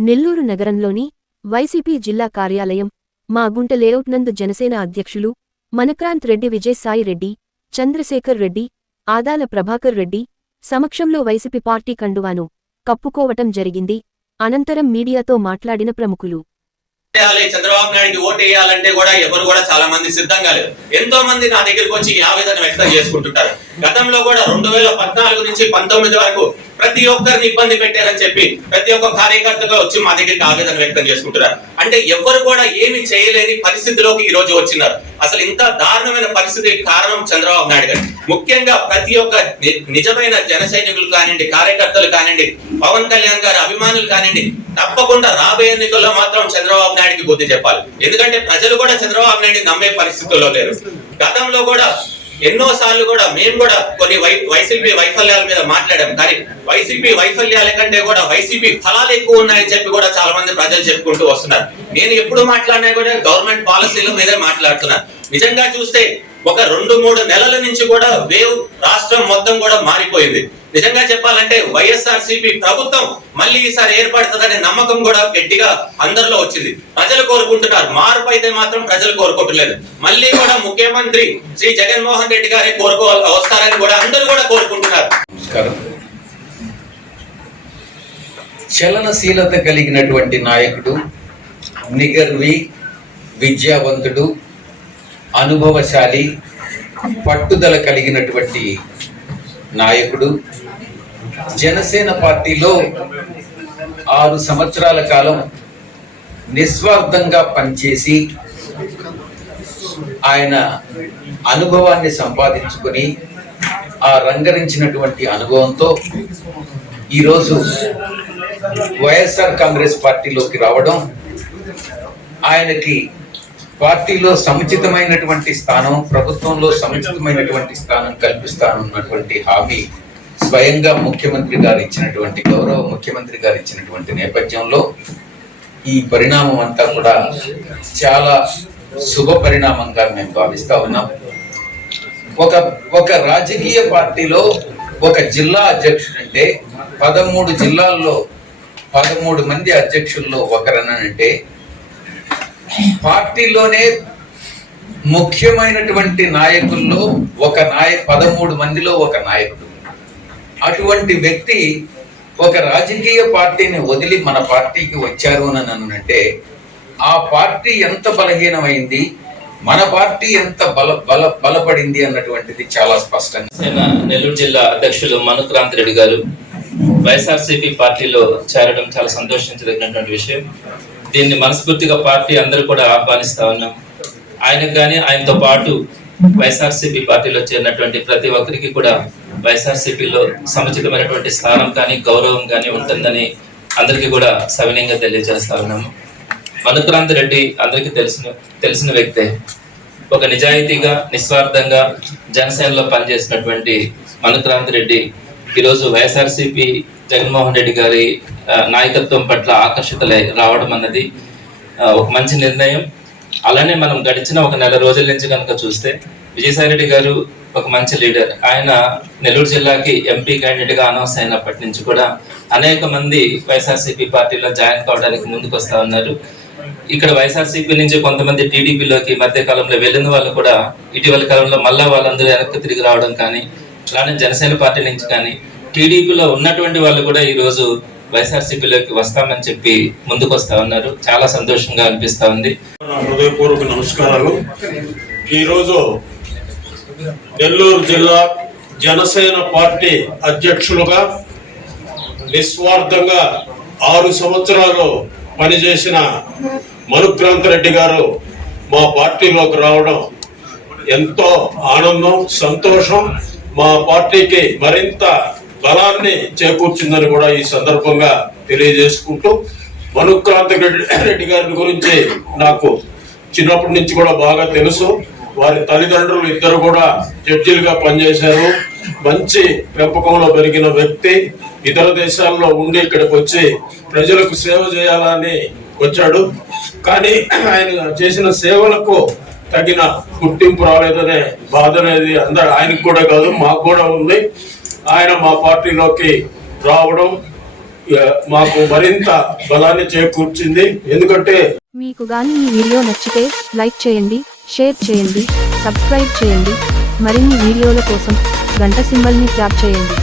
నెల్లూరు నగరంలోని వైసీపీ జిల్లా కార్యాలయం మా గుంట లేఅవుట్ నందు జనసేన అధ్యక్షులు మనక్రాంత్ రెడ్డి విజయసాయి రెడ్డి చంద్రశేఖర్ రెడ్డి ఆదాల ప్రభాకర్ రెడ్డి సమక్షంలో వైసీపీ పార్టీ కండువాను కప్పుకోవటం జరిగింది. అనంతరం మీడియాతో మాట్లాడిన ప్రముఖులు. చంద్రబాబు నాయుడికి ఓటు వేయాలంటే కూడా ఎవరు కూడా చాలా మంది సిద్ధంగా లేరు. ఎంతో మంది నా దగ్గరికి వచ్చి ఆవేదన వ్యక్తం చేసుకుంటుంటారు. గతంలో కూడా రెండు వేల పద్నాలుగు నుంచి పంతొమ్మిది వరకు ప్రతి ఒక్కరిని ఇబ్బంది పెట్టారని చెప్పి ప్రతి ఒక్క కార్యకర్తగా వచ్చి మా దగ్గరికి ఆవేదన వ్యక్తం చేసుకుంటున్నారు. అంటే ఎవరు కూడా ఏమి చేయలేని పరిస్థితిలోకి ఈ రోజు వచ్చినారు. అసలు ఇంత దారుణమైన పరిస్థితి కారణం చంద్రబాబు నాయుడు గారు. ముఖ్యంగా ప్రతి ఒక్క ని- నిజమైన జన సైనికులు కానివ్వండి కార్యకర్తలు కానివ్వండి పవన్ కళ్యాణ్ గారి అభిమానులు కానివ్వండి తప్పకుండా రాబోయే ఎన్నికల్లో మాత్రం చంద్రబాబు నాయుడుకి బుద్ధి చెప్పాలి. ఎందుకంటే ప్రజలు కూడా చంద్రబాబు నాయుడు నమ్మే పరిస్థితుల్లో లేరు. గతంలో కూడా ఎన్నో సార్లు కూడా మేము కూడా కొన్ని వై వైసీపీ వైఫల్యాల మీద మాట్లాడాం. కానీ వైసీపీ వైఫల్యాల కంటే కూడా వైసీపీ ఫలాలు ఎక్కువ ఉన్నాయని చెప్పి కూడా చాలా మంది ప్రజలు చెప్పుకుంటూ వస్తున్నారు. నేను ఎప్పుడు మాట్లాడినా కూడా గవర్నమెంట్ పాలసీల మీదే మాట్లాడుతున్నా. నిజంగా చూస్తే ఒక రెండు మూడు నెలల నుంచి కూడా వేవ్ రాష్ట్రం మొత్తం కూడా మారిపోయింది. నిజంగా చెప్పాలంటే వైఎస్ఆర్సీపీ ప్రభుత్వం మళ్ళీ ఈసారి ఏర్పడుతుందనే నమ్మకం కూడా గట్టిగా అందరిలో వచ్చింది. ప్రజలు కోరుకుంటున్నారు. మార్పు అయితే మాత్రం ప్రజలు కోరుకోవట్లేదు మళ్ళీ కూడా ముఖ్యమంత్రి శ్రీ జగన్మోహన్ రెడ్డి గారే కోరుకో వస్తారని కూడా అందరూ కూడా కోరుకుంటున్నారు. నమస్కారం. చలనశీలత కలిగినటువంటి నాయకుడు నిగర్వి విద్యావంతుడు అనుభవశాలి పట్టుదల కలిగినటువంటి నాయకుడు. జనసేన పార్టీలో ఆరు సంవత్సరాల కాలం నిస్వార్థంగా పనిచేసి ఆయన అనుభవాన్ని సంపాదించుకొని ఆ రంగరించినటువంటి అనుభవంతో ఈరోజు వైఎస్ఆర్ కాంగ్రెస్ పార్టీలోకి రావడం ఆయనకి పార్టీలో సముచితమైనటువంటి స్థానం ప్రభుత్వంలో సముచితమైనటువంటి స్థానం కల్పిస్తానన్నటువంటి హామీ స్వయంగా ముఖ్యమంత్రి గారు ఇచ్చినటువంటి గౌరవ ముఖ్యమంత్రి గారు ఇచ్చినటువంటి నేపథ్యంలో ఈ పరిణామం అంతా కూడా చాలా శుభ పరిణామంగా మేము భావిస్తా ఉన్నాం. ఒక ఒక రాజకీయ పార్టీలో ఒక జిల్లా అధ్యక్షుడంటే పదమూడు జిల్లాల్లో పదమూడు మంది అధ్యక్షుల్లో ఒకరనంటే పార్టీలోనే ముఖ్యమైనటువంటి నాయకుల్లో ఒక నాయ పదమూడు మందిలో ఒక నాయకుడు. అటువంటి వ్యక్తి ఒక రాజకీయ పార్టీని వదిలి మన పార్టీకి వచ్చారు అని అంటే ఆ పార్టీ ఎంత బలహీనమైంది మన పార్టీ ఎంత బల బల బలపడింది అన్నటువంటిది చాలా స్పష్టంగా నెల్లూరు జిల్లా అధ్యక్షులు మనుక్రాంతి రెడ్డి గారు. వైఎస్ఆర్సీపీ పార్టీలో చేరడం చాలా సంతోషించదగినటువంటి విషయం. దీన్ని మనస్ఫూర్తిగా పార్టీ అందరూ కూడా ఆహ్వానిస్తా ఉన్నాం. ఆయనకు కానీ ఆయనతో పాటు వైఎస్ఆర్సీపీ పార్టీలో చేరినటువంటి ప్రతి ఒక్కరికి కూడా వైఎస్ఆర్సీపీలో సముచితమైనటువంటి స్థానం కానీ గౌరవం కానీ ఉంటుందని అందరికీ కూడా సవినయంగా తెలియజేస్తా ఉన్నాము. మనుక్రాంత్ రెడ్డి అందరికీ తెలిసిన తెలిసిన వ్యక్తే. ఒక నిజాయితీగా నిస్వార్థంగా జనసేనలో పనిచేసినటువంటి మనుక్రాంత్ రెడ్డి ఈరోజు వైఎస్ఆర్సీపీ జగన్మోహన్ రెడ్డి గారి నాయకత్వం పట్ల ఆకర్షితులై రావడం అన్నది ఒక మంచి నిర్ణయం. అలానే మనం గడిచిన ఒక నెల రోజుల నుంచి కనుక చూస్తే విజయసాయి రెడ్డి గారు ఒక మంచి లీడర్. ఆయన నెల్లూరు జిల్లాకి ఎంపీ క్యాండిడేట్గా అనౌన్స్ అయినప్పటి నుంచి కూడా అనేక మంది వైఎస్ఆర్సీపీ పార్టీలో జాయిన్ కావడానికి ముందుకు వస్తూ ఉన్నారు. ఇక్కడ వైఎస్ఆర్సీపీ నుంచి కొంతమంది టీడీపీలోకి మధ్య కాలంలో వెళ్ళిన వాళ్ళు కూడా ఇటీవల కాలంలో మళ్ళా వాళ్ళందరూ వెనక్కి తిరిగి రావడం కానీ అలానే జనసేన పార్టీ నుంచి కానీ టీడీపీలో ఉన్నటువంటి వాళ్ళు కూడా ఈరోజు వైఎస్ఆర్సీపీలోకి వస్తామని చెప్పి ముందుకు వస్తా ఉన్నారు. చాలా సంతోషంగా అనిపిస్తా ఉంది. హృదయపూర్వక నమస్కారాలు. ఈరోజు నెల్లూరు జిల్లా జనసేన పార్టీ అధ్యక్షులుగా నిస్వార్థంగా ఆరు సంవత్సరాలు పనిచేసిన మనుక్రాంత్ రెడ్డి గారు మా పార్టీలోకి రావడం ఎంతో ఆనందం సంతోషం. మా పార్టీకి మరింత బలాన్ని చేకూర్చిందని కూడా ఈ సందర్భంగా తెలియజేసుకుంటూ మనుక్రాంత రెడ్డి రెడ్డి గారి గురించి నాకు చిన్నప్పటి నుంచి కూడా బాగా తెలుసు. వారి తల్లిదండ్రులు ఇద్దరు కూడా జడ్జిలుగా పనిచేశారు. మంచి పెంపకంలో పెరిగిన వ్యక్తి. ఇతర దేశాల్లో ఉండి ఇక్కడికి వచ్చి ప్రజలకు సేవ చేయాలని వచ్చాడు. కానీ ఆయన చేసిన సేవలకు తగిన గుర్తింపు రాలేదనే బాధ అనేది అందరు ఆయనకు కూడా కాదు మాకు కూడా ఉంది. ఆయన మా పార్టీలోకి రావడం మాకు మరింత బలాన్ని చేకూర్చింది. ఎందుకంటే మీకు గాని ఈ వీడియో నచ్చితే లైక్ చేయండి షేర్ చేయండి సబ్స్క్రైబ్ చేయండి. మరిన్ని వీడియోల కోసం గంట సింబల్ని ట్యాప్ చేయండి.